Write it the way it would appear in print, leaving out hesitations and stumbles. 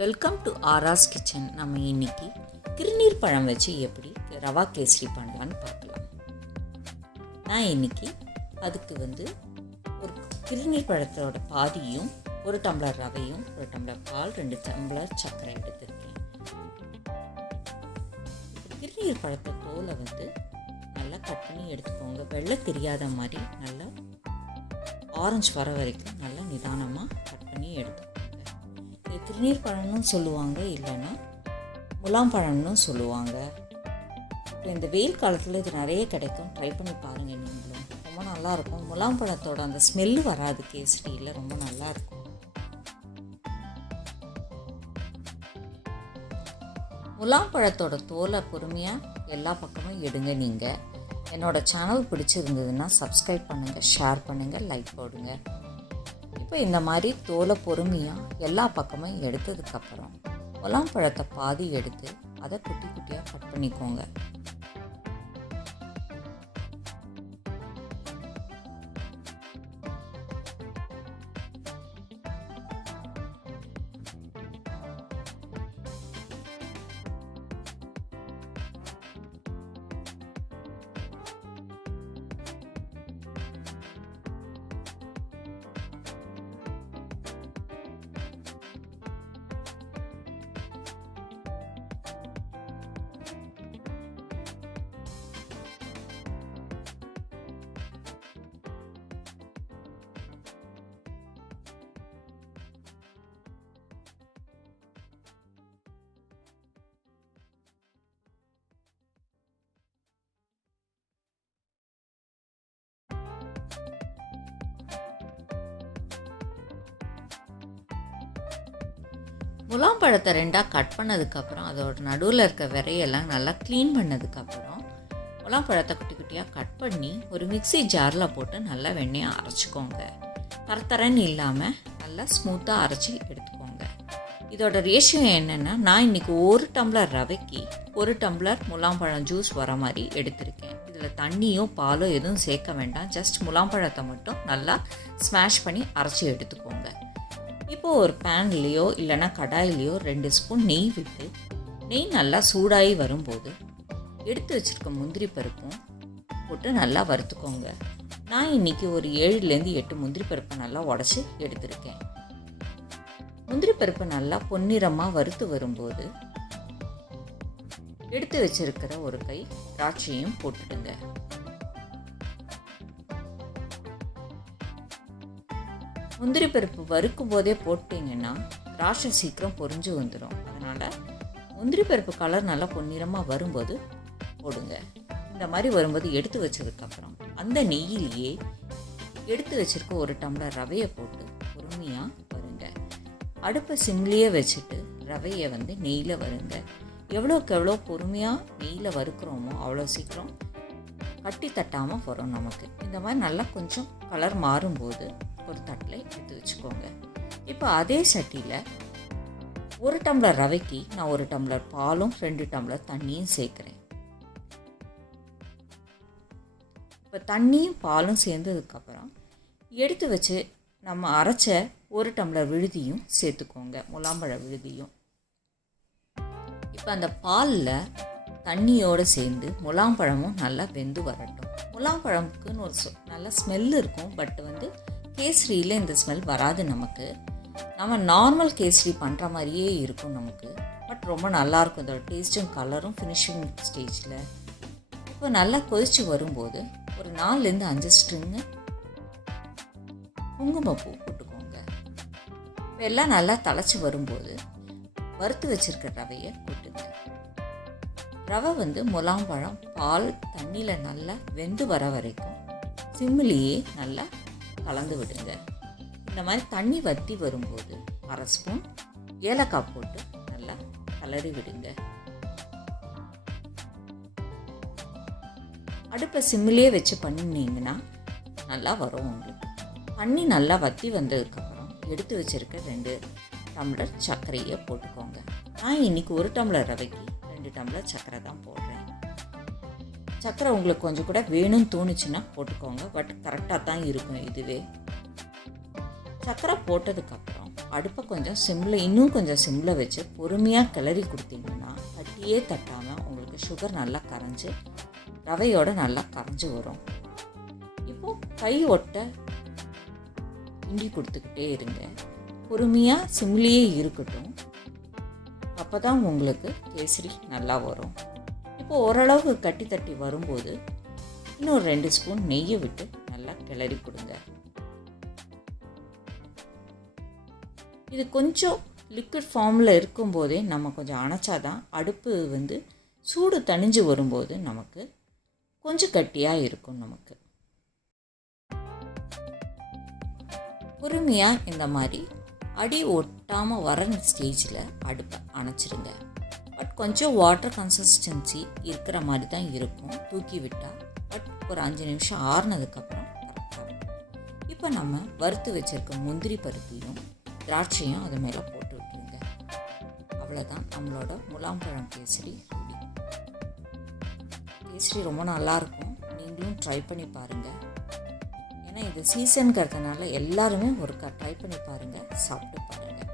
Welcome to ஆராஸ் kitchen. நம்ம இன்னைக்கு திருநீர் பழம் வச்சு எப்படி ரவா கேசரி பண்ணலான்னு பார்க்கலாம். நான் இன்னைக்கு அதுக்கு ஒரு திருநீர் பழத்தோட பாதியும், ஒரு டம்ளர் ரவையும், ஒரு டம்ளர் பால், 2 டம்ளர் சர்க்கரை எடுத்துருக்கேன். திருநீர் பழத்தை தோலை நல்லா கட் பண்ணி எடுத்துக்கோங்க. வெள்ளை தெரியாத மாதிரி நல்லா ஆரஞ்சு வர வரைக்கும் நல்லா நிதானமாக கட் பண்ணி எடுத்துக்கோங்க. திருநீர் பழம்னு சொல்லுவாங்க, இல்லைன்னா முலாம் பழம்னு சொல்லுவாங்க. இப்போ இந்த வெயில் காலத்தில் இது நிறைய கிடைக்கும், ட்ரை பண்ணி பாருங்கள். நீங்களும் ரொம்ப நல்லாயிருக்கும். முலாம் பழத்தோட அந்த ஸ்மெல்லு வராது கேசரியில், ரொம்ப நல்லாயிருக்கும். முலாம் பழத்தோட தோலை பொறுமையாக எல்லா பக்கமும் எடுங்க. நீங்கள் என்னோடய சேனல் பிடிச்சிருந்ததுன்னா சப்ஸ்கிரைப் பண்ணுங்கள், ஷேர் பண்ணுங்கள், லைக் போடுங்க. இப்போ இந்த மாதிரி தோலை பொறுமையாக எல்லா பக்கமும் எடுத்ததுக்கப்புறம் முலாம் பழத்தை பாதி எடுத்து அதை குட்டி குட்டியாக கட் பண்ணிக்கோங்க. முலாம் பழத்தை 2ஆக கட் பண்ணதுக்கப்புறம் அதோட நடுவில் இருக்க விரையெல்லாம் நல்லா க்ளீன் பண்ணதுக்கப்புறம் முலாம் பழத்தை குட்டி குட்டியாக கட் பண்ணி ஒரு மிக்ஸி ஜாரில் போட்டு நல்லா வெண்ணெயை அரைச்சிக்கோங்க. தரத்தரன்னு இல்லாமல் நல்லா ஸ்மூத்தாக அரைச்சி எடுத்துக்கோங்க. இதோட ரேஷியோ என்னென்னா, நான் இன்றைக்கி 1 டம்ளர் ரவைக்கு 1 டம்ளர் முலாம் பழம் ஜூஸ் வர மாதிரி எடுத்திருக்கேன். இதில் தண்ணியோ பாலோ எதுவும் சேர்க்க வேண்டாம். ஜஸ்ட் முலாம் பழத்தை மட்டும் நல்லா ஸ்மாஷ் பண்ணி அரைச்சி எடுத்துக்கோங்க. இப்போது ஒரு பேன்லேயோ இல்லைன்னா கடாயிலையோ 2 ஸ்பூன் நெய் விட்டு, நெய் நல்லா சூடாகி வரும்போது எடுத்து வச்சுருக்க முந்திரி பருப்பும் போட்டு நல்லா வறுத்துக்கோங்க. நான் இன்றைக்கி ஒரு 7லேருந்து 8 முந்திரி பருப்பை நல்லா உடச்சி எடுத்துருக்கேன். முந்திரி பருப்பு நல்லா பொன்னிறமாக வறுத்து வரும்போது எடுத்து வச்சுருக்கிற ஒரு கை திராட்சையும் போட்டுடுங்க. முந்திரி பருப்பு வறுக்கும் போதே போட்டிங்கன்னா திராட்சை சீக்கிரம் பொரிஞ்சு வந்துடும். அதனால் முந்திரி பருப்பு கலர் நல்லா பொன்னிறமாக வரும்போது போடுங்க. இந்த மாதிரி வரும்போது எடுத்து வச்சதுக்கப்புறம் அந்த நெய்யிலேயே எடுத்து வச்சுருக்க 1 டம்ளர் ரவையை போட்டு பொறுமையாக வருங்க. அடுப்பை சிம்லேயே வச்சுட்டு ரவையை நெய்யில் வருங்க. எவ்வளோக்கு எவ்வளோ பொறுமையாக நெய்யில் வறுக்கிறோமோ அவ்வளோ சீக்கிரம் கட்டி தட்டாமல் வரும் நமக்கு. இந்த மாதிரி நல்லா கொஞ்சம் கலர் மாறும்போது ஒரு தட்டில் எடுத்து வச்சுக்கோங்க. இப்போ அதே சட்டியில் 1 டம்ளர் ரவைக்கு நான் 1 டம்ளர் பாலும் 2 டம்ளர் தண்ணியும் சேர்க்குறேன். இப்போ தண்ணியும் பாலும் சேர்ந்ததுக்கப்புறம் எடுத்து வச்சு நம்ம அரைச்ச 1 டம்ளர் விழுதியும் சேர்த்துக்கோங்க, முலாம்பழ விழுதியும். இப்போ அந்த பாலில் தண்ணியோடு சேர்ந்து முலாம்பழமும் நல்லா வெந்து வரட்டும். முலாம்பழமுக்குன்னு ஒரு நல்ல ஸ்மெல் இருக்கும், பட் கேசரியில் இந்த ஸ்மெல் வராது நமக்கு. நம்ம நார்மல் கேசரி பண்ணுற மாதிரியே இருக்கும் நமக்கு, பட் ரொம்ப நல்லாயிருக்கும். இதோட டேஸ்ட்டும் கலரும் ஃபினிஷிங் ஸ்டேஜில். இப்போ நல்லா கொதித்து வரும்போது ஒரு 4லேருந்து 5 ஸ்ட்ரிங்கு குங்குமப்பூ போட்டுக்கோங்க. இப்போ எல்லாம் நல்லா தழைச்சி வரும்போது வறுத்து வச்சுருக்க ரவையை போட்டுங்க. ரவை முலாம்பழம் பால் தண்ணியில் நல்லா வெந்து வர வரைக்கும் சிம்மிலேயே நல்லா கலந்து விடுங்க. இந்த மாதிரி தண்ணி வற்றி வரும்போது 1/2 ஸ்பூன் ஏலக்காய் போட்டு நல்லா கலரி விடுங்க. அடுப்பை சிம்மிலே வச்சு பண்ணிங்கன்னா நல்லா வரும் உங்களுக்கு. தண்ணி நல்லா வற்றி வந்ததுக்கப்புறம் எடுத்து வச்சுருக்க 2 டம்ளர் சர்க்கரையை போட்டுக்கோங்க. நான் இன்றைக்கி 1 டம்ளர் ரவைக்கு 2 டம்ளர் சர்க்கரை தான் போடுறேன். சர்க்கரை உங்களுக்கு கொஞ்சம் கூட வேணும்னு தோணுச்சுன்னா போட்டுக்கோங்க, பட் கரெக்டாக தான் இருக்கும் இதுவே. சர்க்கரை போட்டதுக்கப்புறம் அடுப்பை கொஞ்சம் இன்னும் கொஞ்சம் சிம்மில் வச்சு பொறுமையாக கிளறி கொடுத்தீங்கன்னா கட்டியே தட்டாமல் உங்களுக்கு சுகர் நல்லா கரைஞ்சி ரவையோடு நல்லா கரைஞ்சி வரும். இப்போது கை ஒட்ட கிண்டி கொடுத்துக்கிட்டே இருங்க. பொறுமையாக சிம்லேயே இருக்கட்டும். அப்போ தான் உங்களுக்கு கேசரி நல்லா வரும். இப்போது ஓரளவுக்கு கட்டி தட்டி வரும்போது இன்னொரு 2 ஸ்பூன் நெய்யை விட்டு நல்லா கிளறி கொடுங்க. இது கொஞ்சம் லிக்விட் ஃபார்மில் இருக்கும்போதே நம்ம கொஞ்சம் அணைச்சாதான் அடுப்பு சூடு தணிஞ்சு வரும்போது நமக்கு கொஞ்சம் கட்டியாக இருக்கும். நமக்கு பொறுமையாக இந்த மாதிரி அடி ஒட்டாமல் வர ஸ்டேஜில் அடுப்பை அணைச்சிருங்க. பட் கொஞ்சம் வாட்டர் கன்சிஸ்டன்சி இருக்கிற மாதிரி தான் இருக்கும் தூக்கி விட்டால். பட் ஒரு 5 நிமிஷம் ஆறுனதுக்கப்புறம் கரெக்டாக இருக்கும். இப்போ நம்ம வறுத்து வச்சுருக்க முந்திரி பருப்பையும் திராட்சையும் அது மேலே போட்டு விட்டுருங்க. அவ்வளோதான் நம்மளோட முலாம்பழம் கேசரி ரெடி. கேசரி ரொம்ப நல்லாயிருக்கும். நீங்களும் ட்ரை பண்ணி பாருங்கள். ஏன்னா இது சீசனுங்கிறதுனால எல்லாருமே ஒருக்கா ட்ரை பண்ணி பாருங்கள், சாப்பிட்டு பாருங்கள்.